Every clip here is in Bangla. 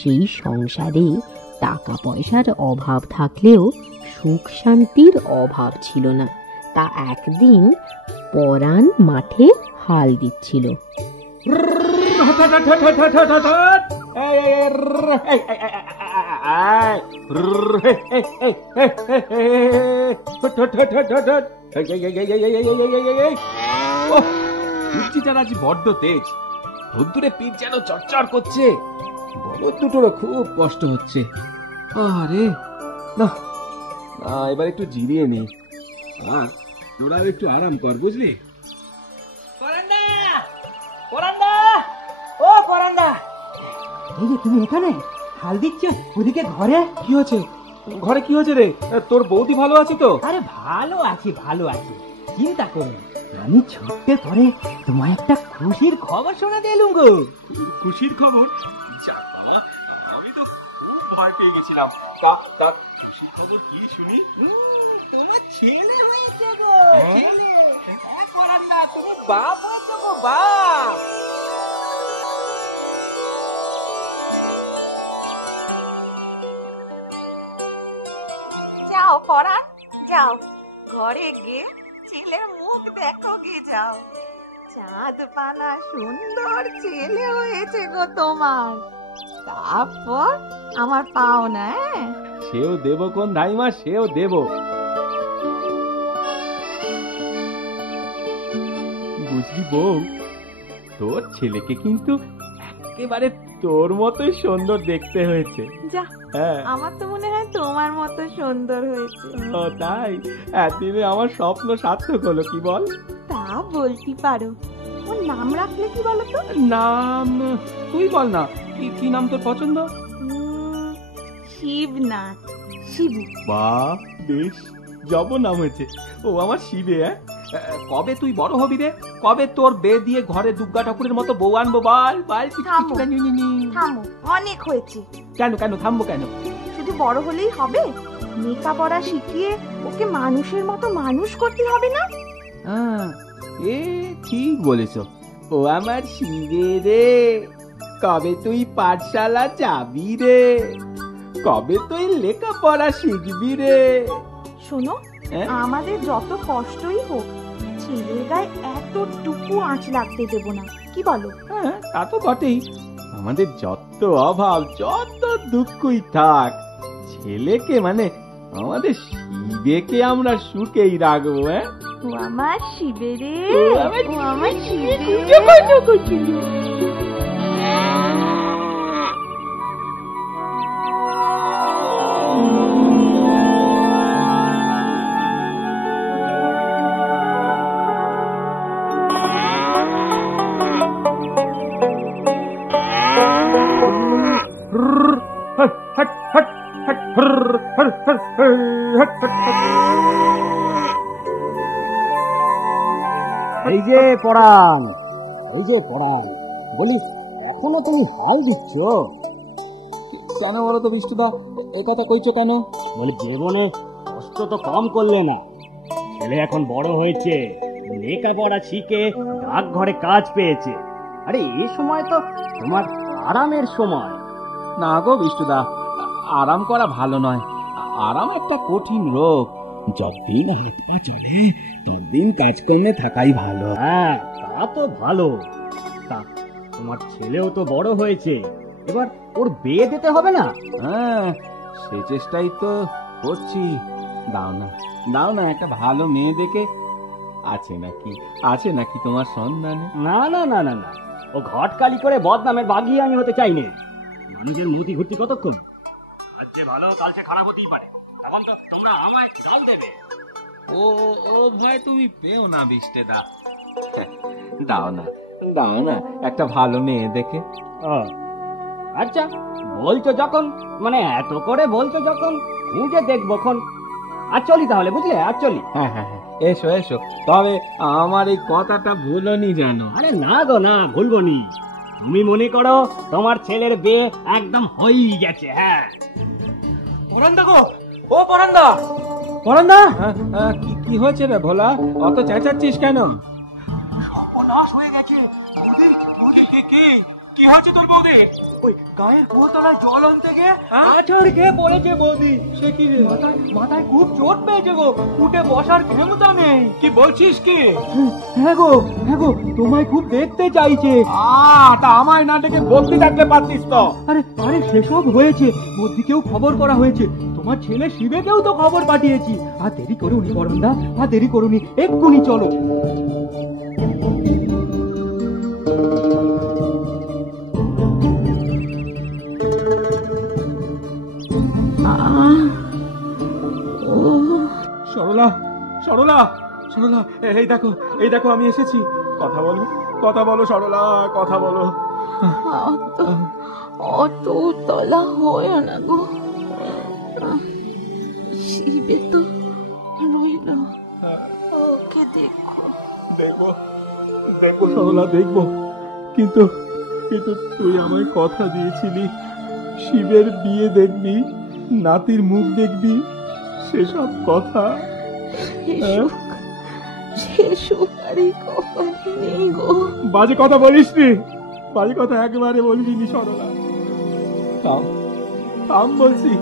সেই সংসারে টাকা পয়সার অভাব থাকলেও সুখ শান্তির অভাব ছিল না। তা একদিন পরাণ মাঠে হাল দিচ্ছিল। বড্ড তেজ, রোদ্দুরে পিঠ যেন চড়চড় করছে। বলদ দুটোরও খুব কষ্ট হচ্ছে। আরে না না, এবার একটু জিরিয়ে নি। তোরা একটু আরাম কর, বুঝলি? এই যে তুমি এখানে হাল দিচ্ছ, ওদিকে ঘরে কি হয়েছে? ঘরে কি হয়েছে রে? তোর বৌদি ভালো আছে তো? আরে ভালো আছি, ভালো আছি, চিন্তা করো। আমি ছুটতে পরে তোমার একটা খুশির খবর শোনাতে এলুম গো। খুশির খবর? আমি তো খুব ভয় পেয়ে গেছিলাম। তা খুশির খবর কি শুনি? তোমার ছেলে হয়েছে গো, ছেলে। করার না, তুমি বাপ হয়েছো গো, বাপ। যাও পরাণ, যাও ঘরে গিয়ে ছেলের মুখ দেখো গে, যাও। চাঁদ পানা সুন্দর ছেলে হয়েছে গো তোমার। তারপর আমার পাও না। সেও দেব কোন ধাইমা, সেও দেব। বুঝলি বউ, তোর ছেলেকে কিন্তু একেবারে তোর মতোই সুন্দর দেখতে হয়েছে। যা, আমার তো মনে হয় তোমার মতো সুন্দর হয়েছে। ও তাই? এতদিনে আমার স্বপ্ন সার্থক হলো, কি বল? তা বলতে পারো। ওর নাম রাখলে কি বলো তো? নাম তুই বল না, কি নাম তোর পছন্দ? শিবনাথ, শিবু। বাহ, বেশ জব নাম হয়েছে। ও আমার শিবে। কবে তুই বড় হবি রে? কবে তোর বে দিয়ে ঘরে দুর্গা ঠাকুরের মতো বউ আনবো? বল বল। থামো, অনেক হয়েছে। কেন কেন থামবো কেন? শুধু বড় হলেই হবে? লেখাপড়া শিখিয়ে ওকে মানুষের মতো মানুষ করতে হবে না? এ ঠিক বলেছ। ও আমার শিবে রে, কবে তুই পাঠশালা যাবি রে? কবে তুই লেখাপড়া শিখবি রে? শোনো, আমাদের যত কষ্টই হোক ছেলের গায়ে এতটুকু আঁচ লাগতে দেব না, কি বলো? হ্যাঁ, তা তো বটেই। আমাদের যত অভাব, যত দুঃখই থাক, ছেলেকে মানে আমাদের শিবেকে আমরা সুখেই রাখবো। ও আমার শিবে রে, ও আমার শিবে। এই যে পরাণ, এই যে পরাণ, বলি এখনো তুমি হাল দিচ্ছ কেন বলো তো বিষ্টুদা, এ কথা কইছো কেন? বলি জীবনে কষ্ট তো কম করলে না। ছেলে এখন বড় হয়েছে, লেখাপড়া শিখে ডাক ঘরে কাজ পেয়েছে। আরে এই সময় তো তোমার আরামের সময়। না গো বিষ্টুদা, আরাম করা ভালো নয়। আরাম একটা কঠিন রোগ। যতদিন হাত পা চলে ততদিন কাজকর্মে থাকাই ভালো। হ্যাঁ, তা তো ভালো। তা তোমার ছেলেও তো বড় হয়েছে, এবার ওর বিয়ে দিতে হবে না? হ্যাঁ, সে চেষ্টাই তো করছি। দাও না একটা ভালো মেয়ে দেখে। আছে নাকি তোমার সন্ধানে? না না না না না, ও ঘটকালি করে বদনামের বাগি আমি হতে চাই না। মানুষের মতি ঘুরতি কতক্ষণ? আজ যে ভালো কাল সে খারাপ হতেই পারে, তখন তো তোমরা আমায় গাল দেবে। ও ভয় তুমি পেও না বিষ্টেদা। দাও না একটা ভালো মেয়ে দেখে। আচ্ছা, বলছো যখন, মানে এত করে বলছো যখন, খুঁজে দেখবো খন। আর চলি তাহলে, বুঝলে? আর চলি। হ্যাঁ, এসো। তবে আমার এই কথাটা ভুলোনি জানো? আরে না গো না, ভুলবো নি। তুমি মনে করো তোমার ছেলের বিয়ে একদম হয়েই গেছে। হ্যাঁ, পরান্দা গো, ও পরান্দা। কি হয়েছে রে ভোলা? অত চেঁচাচ্ছিস কেন? সর্বনাশ হয়ে গেছে। কি হয়েছে তোর বৌদি? ওই গায়ের কুয়োতলায় জল আনতে গিয়ে হ্যাঁ? আছাড় খেয়ে পড়েছে বৌদি। সে কি রে? মাথায় খুব চোট পেয়েছে গো, উঠে বসার ক্ষমতা নেই। কি বলছিস কি? হ্যাঁ গো, তোমায় খুব দেখতে চাইছে। তা আমায় না ডেকে বলতে ডাকলে পারতিস তো। আরে সেসব হয়েছে, বৌদিকেও খবর করা হয়েছে, তোমার ছেলে শিবেকেও তো খবর পাঠিয়েছি। আর দেরি করুনি বরন্দা, আর দেরি করুনি, এক্ষুনি চলো। সরলা, সরলা, সরলা, এই দেখো আমি এসেছি। কথা বলো সরলা, কথা বলো। অত তলা হয় না গো, শিবে তো রইল, ওকে দেখবো সরলা, দেখবো, কিন্তু তুই আমায় কথা দিয়েছিলি শিবের বিয়ে দেখবি, নাতির মুখ দেখবি, সেসব কথা বাজে কথা বলিসনি, বাজে কথা একেবারে বলিনি সরলা। থাম বলছি,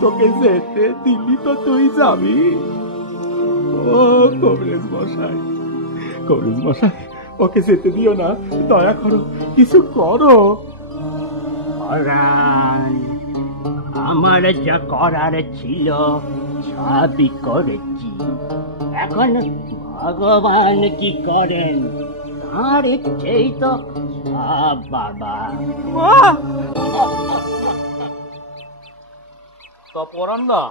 তোকে যেতে দিল্লি তো তুই যাবি। ও কবরেজ মশাই, ওকে যেতে দিও না, দয়া করো, কিছু করো। আমার যা করার ছিল সবই করেছি, এখন ভগবান কি করেন তার ইচ্ছেই তো সব। বাবা তা পরান্দা,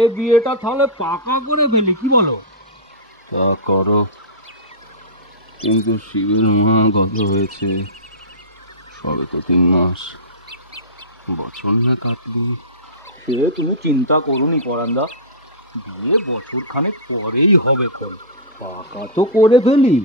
এই বিয়েটা তাহলে পাকা করে ফেলি, কি বলো? তা করো, কিন্তু শিবের মা গত হয়েছে, সবে তো 3 মাস, বছর না কাটলো। সে তুমি চিন্তা করোনি পরান্দা, বিয়ে বছর খানেক পরেই হবে, পাকা তো করে ফেলি।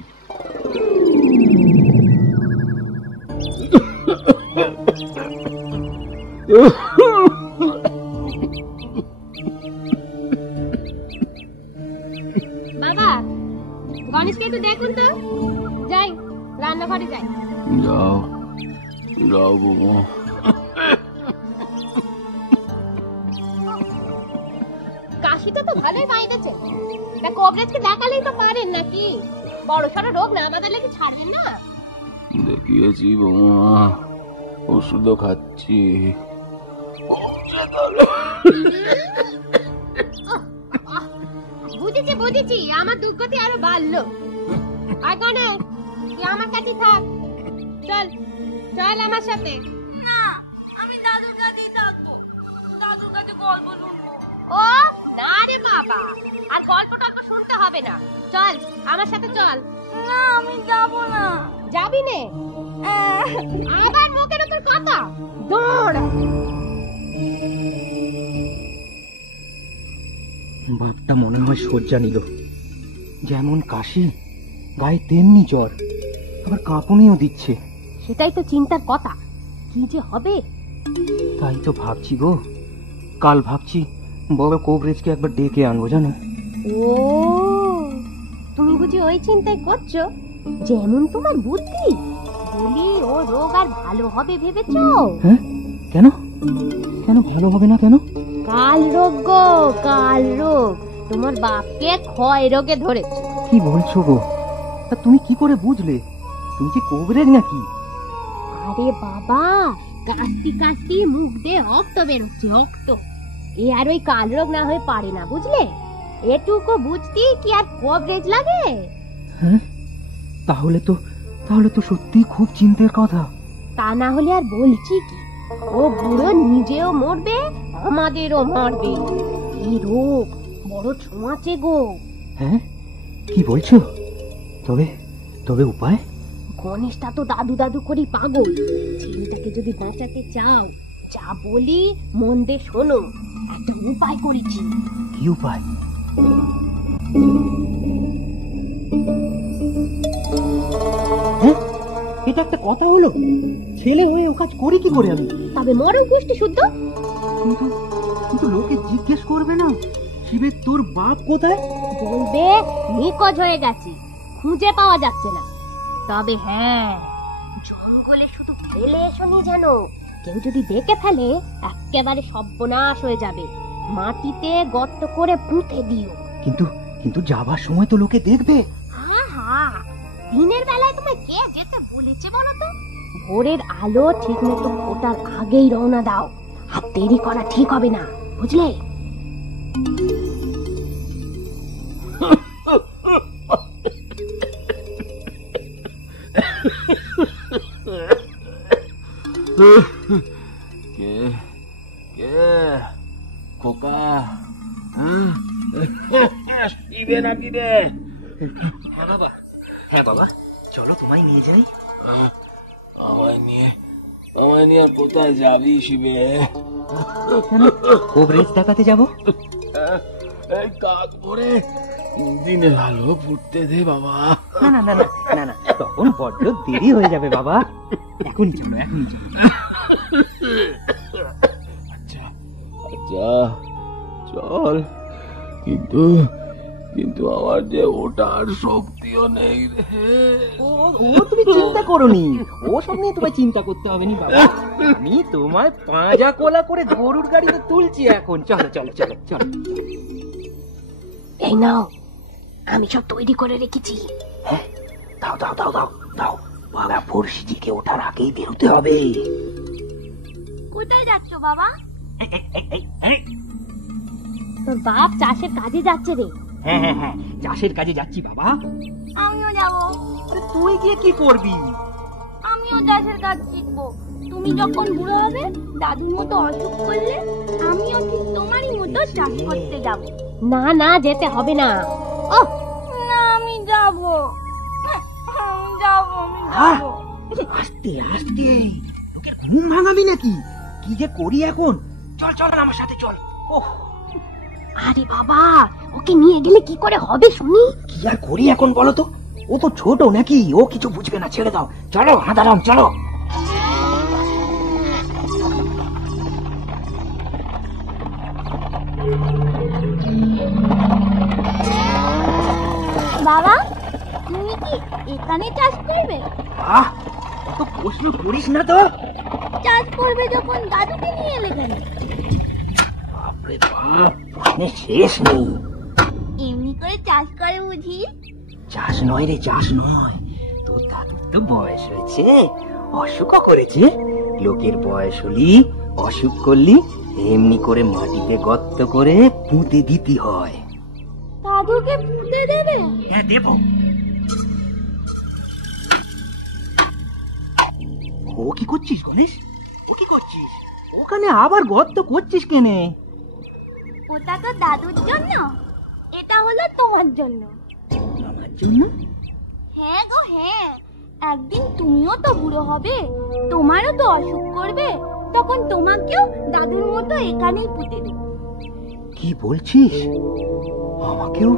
বাবা, গণেশকে একটু দেখুন তো, যাই রান্নাঘরে যাই। যাও বৌমা। কাশিটা তো ভালোই বাইরেছে, তা কবরেজকে দেখালেই তো পারেন নাকি? বড় সড়ো রোগ না আমাদের লেগে ছাড়বেন না। দেখিয়েছি বৌমা, ওষুধও খাচ্ছি। বুঝেছি, আমার দুর্গতি আরো বাড়লো। আর গণেশ, তুই আমার কাছে থাক, চল আমার সাথে। না, আমি দাদুর কাছেই থাকবো, দাদুর কাছে গল্প শুনবো। ও না রে বাবা, আর গল্প টল্প শুনতে হবে না, চল আমার সাথে চল। না, আমি যাবো না। যাবি নে? আবার মুখের তোর কথা, দৌড়। বাপটা মনে হয় শয্যা নিল, যেমন কাশি গায়ে তেমনি জ্বর, আবার কাঁপুনিও দিচ্ছে। সেটাই তো চিন্তার কথা, কি যে হবে। তাই তো ভাবছি গো, কাল ভাবছি বড় কবরেজকে একবার ডেকে আনবো, জানো। ও তুমি বুঝি ওই চিন্তাই করছো? যেমন তোমার বুদ্ধি, বলি ও রোগ আর ভালো হবে ভেবেছো? হ্যাঁ, কেন ভালো হবে না কেন? কাল রোগ গো, কাল রোগ তোমার বাপকে ক্ষয় রোগে ধরেছে। কি বলছো গো? তা তুমি কি করে বুঝলে? তুমি কি কবরেজ নাকি? আরে বাবা, কাশতি মুখ দিয়ে রক্ত বেরোচ্ছে, রক্ত। এ আর ওই কাল রোগ না হয়ে পারে না, বুঝলে? এটুকু বুঝতে কি আর কবরেজ লাগে? হ্যাঁ, তাহলে তো সত্যি খুব চিন্তার কথা। তা না হলে আর বলছি কি, ও বুড়ো নিজেও মরবে, আমাদেরও মারবে। এই রোগ বড় ছোঁয়াচে গো। হ্যাঁ, কি বলছো? তবে উপায়? গণেশটা তো দাদু করি পাগল। ছেলেটাকে যদি বাঁচাতে চাও, যা বলি মন দিয়ে শোনো, একটা উপায় করেছি। কি উপায়? এটা একটা কথা হলো? ছেলে হয়ে ও কাজ করি কি করে আমি? তবে মরণ পুষ্টি শুদ্ধ। কিন্তু লোকে জিজ্ঞেস করবে না শিবের তোর বাপ কোথায়? বলবে নিখোঁজ হয়ে গেছে, খুঁজে পাওয়া যাচ্ছে না। তবে হ্যাঁ, জঙ্গলে শুধু ফেলে এসোনি যেন, কেউ যদি দেখে ফেলে একেবারে সর্বনাশ হয়ে যাবে। মাটিতে গর্ত করে পুঁতে দিও। কিন্তু কিন্তু যাবার সময় তো লোকে দেখবে। আহা, দিনের বেলায় তোমায় কে যেতে বলেছে বলো তো? ভোরের আলো ঠিক মতো ফোটার আগেই রওনা দাও, আর দেরি করা ঠিক হবে না, বুঝলে? কে কে খোকা? শিবে নাকি রে? হ্যাঁ বাবা, চলো তোমায় নিয়ে যাই। আমায় নিয়ে আর কোথায় যাবি শিবে? কবরেজ দেখাতে যাবো। এই কাজ করে দিনের আলো ফুটতে দে বাবা। না না না না না না, তখন বড্ড দেরি হয়ে যাবে বাবা। এখন চলো, এখন আচ্ছা আচ্ছা চল, কিন্তু কিন্তু আমার যে ওটার শক্তিও নেই রে। ও তুমি চিন্তা করোনি, ও সব নিয়ে তোমায় চিন্তা করতে হবে না বাবা। আমি তোমায় পাঁজা কোলা করে গরুর গাড়িতে তুলছি এখন। চলো চলো চলো চলো। এই নাও, আমি সব তৈরি করে রেখেছি। হ্যাঁ, দাও দাও দাও দাও দাও। বাবা পড়শিজিকে ওঠার আগেই বেরোতে হবে। কোথায় যাচ্ছ বাবা? তোর বাপ চাষের কাজে যাচ্ছে রে। হ্যাঁ হ্যাঁ হ্যাঁ, চাষের কাজে যাচ্ছি বাবা। আমিও যাবো। তুই গিয়ে কি করবি? আমিও চাষের কাজ শিখবো। তুমি যখন বুড়ো হবে, দাদুর মতো অসুখ করলে, আমিও ঠিক তোমারই মতো চাষ করতে যাব। না না, যেতে হবে না। ও না, আমি যাবো। আমি যাবো। আস্তে আস্তে, লোকের ঘুম ভাঙাবি নাকি? কি যে করি এখন। চল চল আমার সাথে চল। ওহ, আরে বাবা, ওকে নিয়ে গেলে কি করে হবে শুনি? কি আর করি এখন বলো তো? ও তো ছোট নাকি, ও কিছু বুঝবে না, ছেড়ে দাও। চলো হাঁদারাম, চলো। বাবা, তুমি কি এখানে চাষ করবে? আহ, অত প্রশ্ন করিস না তো। চাষ করবে যখন দাদুকে নিয়ে এলে কেন? বাপরে বাপ, প্রশ্নের শেষ নেই। এমনি করে চাষ করে বুঝি? চাষ নয় রে, চাষ নয়। তোর দাদুর তো বয়স হয়েছে, অসুখও করেছে। লোকের বয়স হলি, অসুখ করলি, এমনি করে মাটিতে গর্ত করে পুঁতে দিতে হয়। দাদুকে পুঁতে দেবে? হ্যাঁ দেবো। ও কি করছিস গণেশ? ও কি করছিস? ওখানে আবার গর্ত করছিস কেনে? ওটা তো দাদুর জন্য, এটা হলো তোমার জন্য। আমার জন্য? হ্যাঁ গো হ্যাঁ, একদিন তুমিও তো বুড়ো হবে, তোমারও তো অসুখ করবে, তখন তোমাকেও দাদুর মতো এখানেই পুঁতে দেব। কি বলছিস? আমাকেও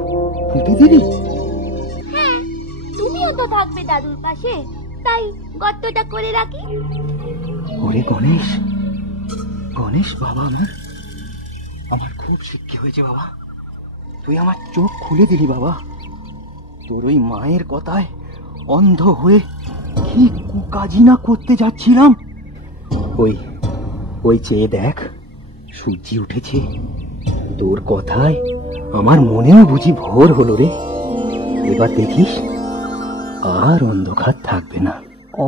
পুঁতে দিবি? হ্যাঁ, তুমিও তো থাকবে দাদুর পাশে, তাই গর্তটা করে রাখি। ওরে গণেশ, গণেশ বাবা, আমার খুব শিক্ষা হয়েছে বাবা। তুই আমার চোখ খুলে দিলি বাবা। তোর ওই মায়ের কথায় অন্ধ হয়ে কি কুকাজি না করতে যাচ্ছিলাম। ওই ওই চেয়ে দেখ, সূর্যি উঠেছে। তোর কথায় আমার মনেও বুঝি ভোর হলো রে। এবার দেখিস আর অন্ধকার থাকবে না।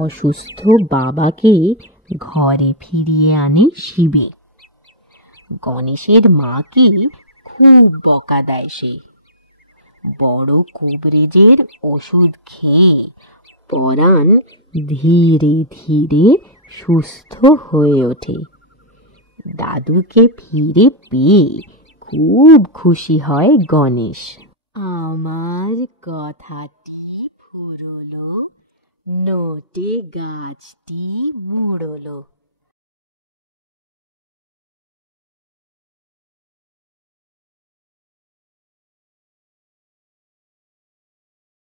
অসুস্থ বাবাকে ঘরে ফিরিয়ে আনে শিবে। গণেশের মাকে খুব বকা দেয় সে। বড় কুবরেজের ওষুধ খেয়ে পরাণ ধীরে ধীরে সুস্থ হয়ে ওঠে। দাদুকে ফিরে পেয়ে খুব খুশি হয় গণেশ। আমার কথাটি ফুরলো, নোটে গাছটি মুড়ো।